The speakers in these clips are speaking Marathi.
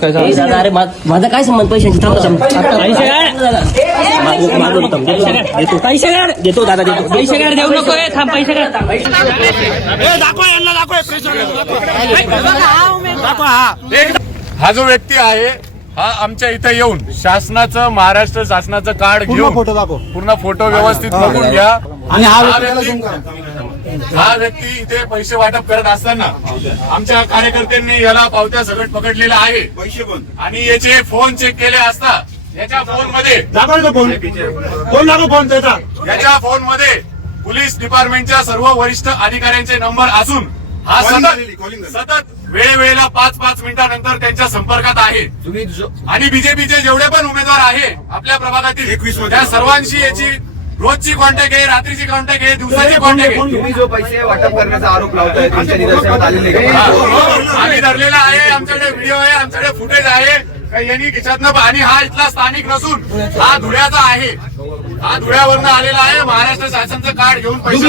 काय झालं? अरे माझा काय संबंध पैशांची? देतो दादा, देतो. पैसे काढ, देऊ नको. थांब, पैसे काढ. हा जो व्यक्ती आहे हा आमच्या इथे येऊन शासनाचं, महाराष्ट्र शासनाचं कार्ड घेऊन पूर्ण फोटो व्यवस्थित बघून घ्या. आणि हा व्यक्ती इथे पैसे वाटप करत असताना आमच्या कार्यकर्त्यांनी याला पावत्या सगट पकडलेला आहे. पैसे पण आणि याचे फोन चेक केले असता याच्या फोन मध्ये याच्या फोन मध्ये पोलीस डिपार्टमेंटच्या सर्व वरिष्ठ अधिकाऱ्यांचे नंबर असून हा सतत वेळेवेळेला 5-5 मिनिटांनंतर त्यांच्या संपर्कात आहे. आणि बीजेपीचे जेवढे पण उमेदवार आहे आपल्या प्रभागातील त्या सर्वांशी याची रोजची कॉन्टॅक्ट आहे, रात्रीची कॉन्टॅक्ट आहे, दिवसाची कॉन्टॅक्ट आहे. तुम्ही जो पैसे वाटप करण्याचा आरोप लावताय तुमच्या निदर्शनात आलेले आम्ही धरलेला आहे. आमच्याकडे व्हिडिओ आहे, आमच्याकडे फुटेज आहे. यांनी खिशातनं आणि हा इथला स्थानिक नसून हा धुळ्याचा आहे. हा धुळ्यावरनं आलेला आहे. महाराष्ट्र शासनाचं कार्ड घेऊन पैसे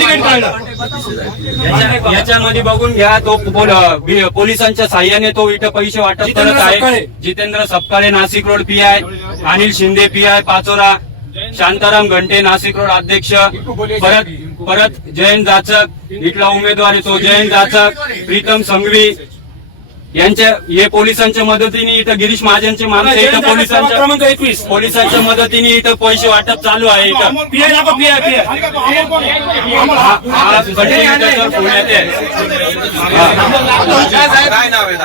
याच्यामध्ये बघून घ्या. तो पोलिसांच्या साह्याने तो इथं पैसे वाटप करत आहे. Jitendra Sapkale Nashik road PI, Anil Shinde PI Pachora, Shantaram घंटे नाशिक रोड अध्यक्ष, परत जयंत जाचक इथला उमेदवार आहे तो जयंत जाचक, प्रीतम संघवी यांच्या हे पोलिसांच्या मदतीने इथं गिरीश महाजनचे माणसं इथं पोलिसांच्या मदतीने इथं पैसे वाटप चालू आहे. इथं पुण्यात आहे. काय नाव आहे?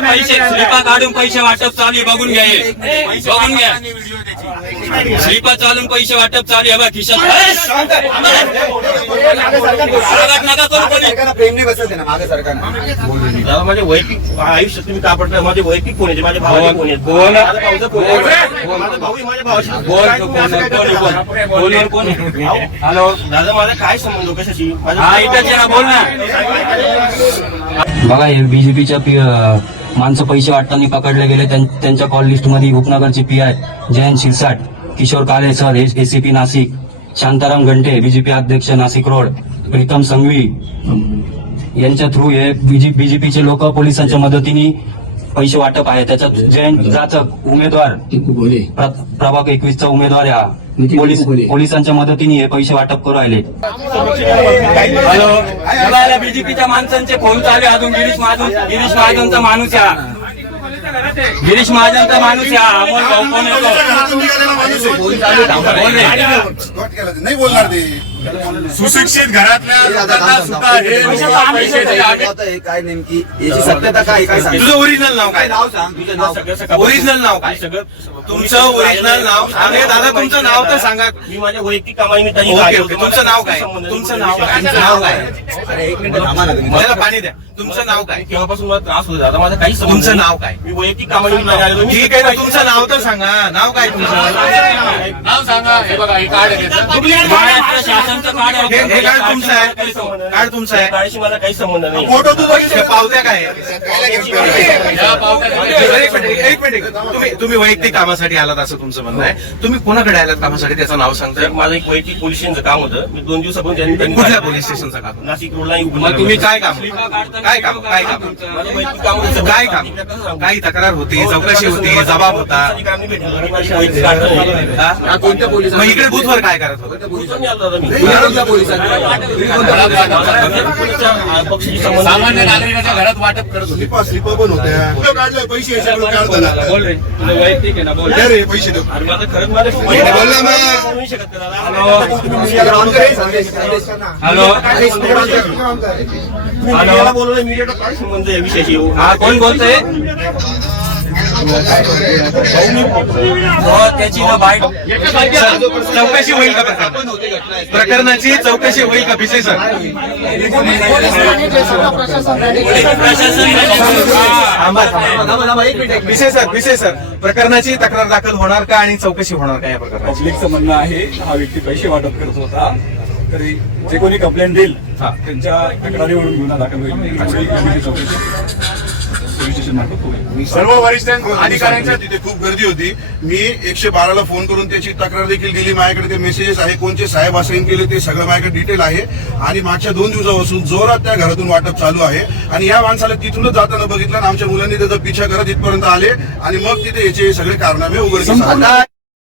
पैसे स्लिपा काढून पैसे वाटप चालू बघून घ्या. बघून घ्या स्लिपा चालून पैसे वाटप चालू आहे. बघा खिशात नका करू. प्रेमने बसत ना मागे सरकारने. माझे वैयक्तिक आयुष्य तुम्ही का पडताय? माझे वैयक्तिक कोण आहे? माझ्या भावाचे कोण आहेत? हॅलो दादा, माझा काय संबंध कशाशी? हा इथं बोल ना. बघा हे बीजेपीच्या माणसं पैसे वाटताना पकडले गेले. त्यांच्या कॉल लिस्ट मध्ये उपनगरचे पीआय जयंत शिरसाट, किशोर काळे सर एसीपी नाशिक, शांताराम घंटे बीजेपी अध्यक्ष नाशिक रोड, प्रीतम संघवी यांच्या थ्रू हे बीजेपीचे लोक पोलिसांच्या मदतीने पैसे वाटप आहे. त्याच्यात जयंत जाचक उमेदवार प्रभाग 21 चा उमेदवार हा पोलिसांच्या मदतीने हे पैसे वाटप करू राहिले. हॅलो बीजेपीच्या माणसांचे फोन चालू अजून. गिरीश महाजनचा माणूस या गिरीश महाजनचा माणूस या अमोल भाऊ कोण येतो नाही बोलणार ते. सुशिक्षित घरातल्या सुद्धा हे काय नेमकी याची सत्यता काय? काय सांग. तुझं ओरिजिनल नाव काय? नाव सांग. तुझं नाव. ओरिजिनल नाव काय? तुमचं ओरिजिनल नाव सांगा दादा. तुमचं नाव तर सांगा. मी माझ्या वैयक्तिक कामानिमित्त. तुमचं नाव काय? तुमचं नाव काय? अरे एक मिनिट थांबा ना तुम्ही. मला पाणी द्या. तुमचं नाव काय? केव्हापासून मला त्रास होतो दादा. माझं काही तुमचं नाव काय? मी वैयक्तिक कामानिमित्त आलेलो. ठीक आहे ना. तुमचं नाव तर सांगा. नाव काय तुमचं? नाव सांगा. हे बघा हे कार्ड शासनचं कार्ड आहे. हे कार्ड तुमचं आहे? कार्ड तुमचं आहे? कार्डशी मला काही संबंध नाही. फोटो तू बघितले? पावत्या काय? एक मिनिट. तुम्ही वैयक्तिक कामासाठी आलात असं तुमचं म्हणणं आहे. तुम्ही कोणाकडे आलात कामासाठी त्याचं नाव सांगताय? माझं एक वैयक्तिक पोलीस स्टेशनचं काम होतं. मी 2 दिवसापासून कुठल्या पोलीस स्टेशनचं काम? नाशिक रोडला. मग तुम्ही काय काम? काय काम? काय काम? माझं वैयक्तिक काम होतं. काय काम? काही तक्रार होती, चौकशी होती, जबाब होता. कोणत्या पोलिसांना? मग इकडे बूथवर काय करत होतं? सामान्य नागरिकाच्या घरात वाटप करत होते. स्लिपा पण होत्या. काढलं पैसे बोल रे तुला वैयक्तिक आहे ना. बोल रे पैसे देऊ. माझं खरंच मला हॅलो बोलवलं मीडियाचा काय संबंध आहे विषयाशी? हा कोण बोलतोय? त्याची चौकशी होईल का? प्रकरणाची चौकशी होईल का? भिसे सर भिसे सर प्रकरणाची तक्रार दाखल होणार का आणि चौकशी होणार का या प्रकरणाची? पब्लिकचं म्हणणं आहे हा व्यक्ती पैसे वाटप करत होता. तरी जे कोणी कंप्लेंट देईल त्यांच्या तक्रारीवरून गुन्हा दाखल होईल. पोलीस स्टेशन मार्फत होईल. सर्व वरिष्ठ अधिकाऱ्यांच्या तिथे खूप गर्दी होती. मी 112ला फोन करून त्याची तक्रार देखील दिली. माझ्याकडे ते मेसेजेस आहे, कोणते साहेब असाईन केले ते सगळं माझ्याकडे डिटेल आहे. आणि मागच्या 2 दिवसापासून जोरात त्या घरातून वाटप चालू आहे. आणि या माणसाला तिथूनच जाताना बघितलं आणि आमच्या मुलांनी त्याचा पिछा करत इथपर्यंत आले आणि मग तिथे याचे सगळे कारनामे उघडकीस आले.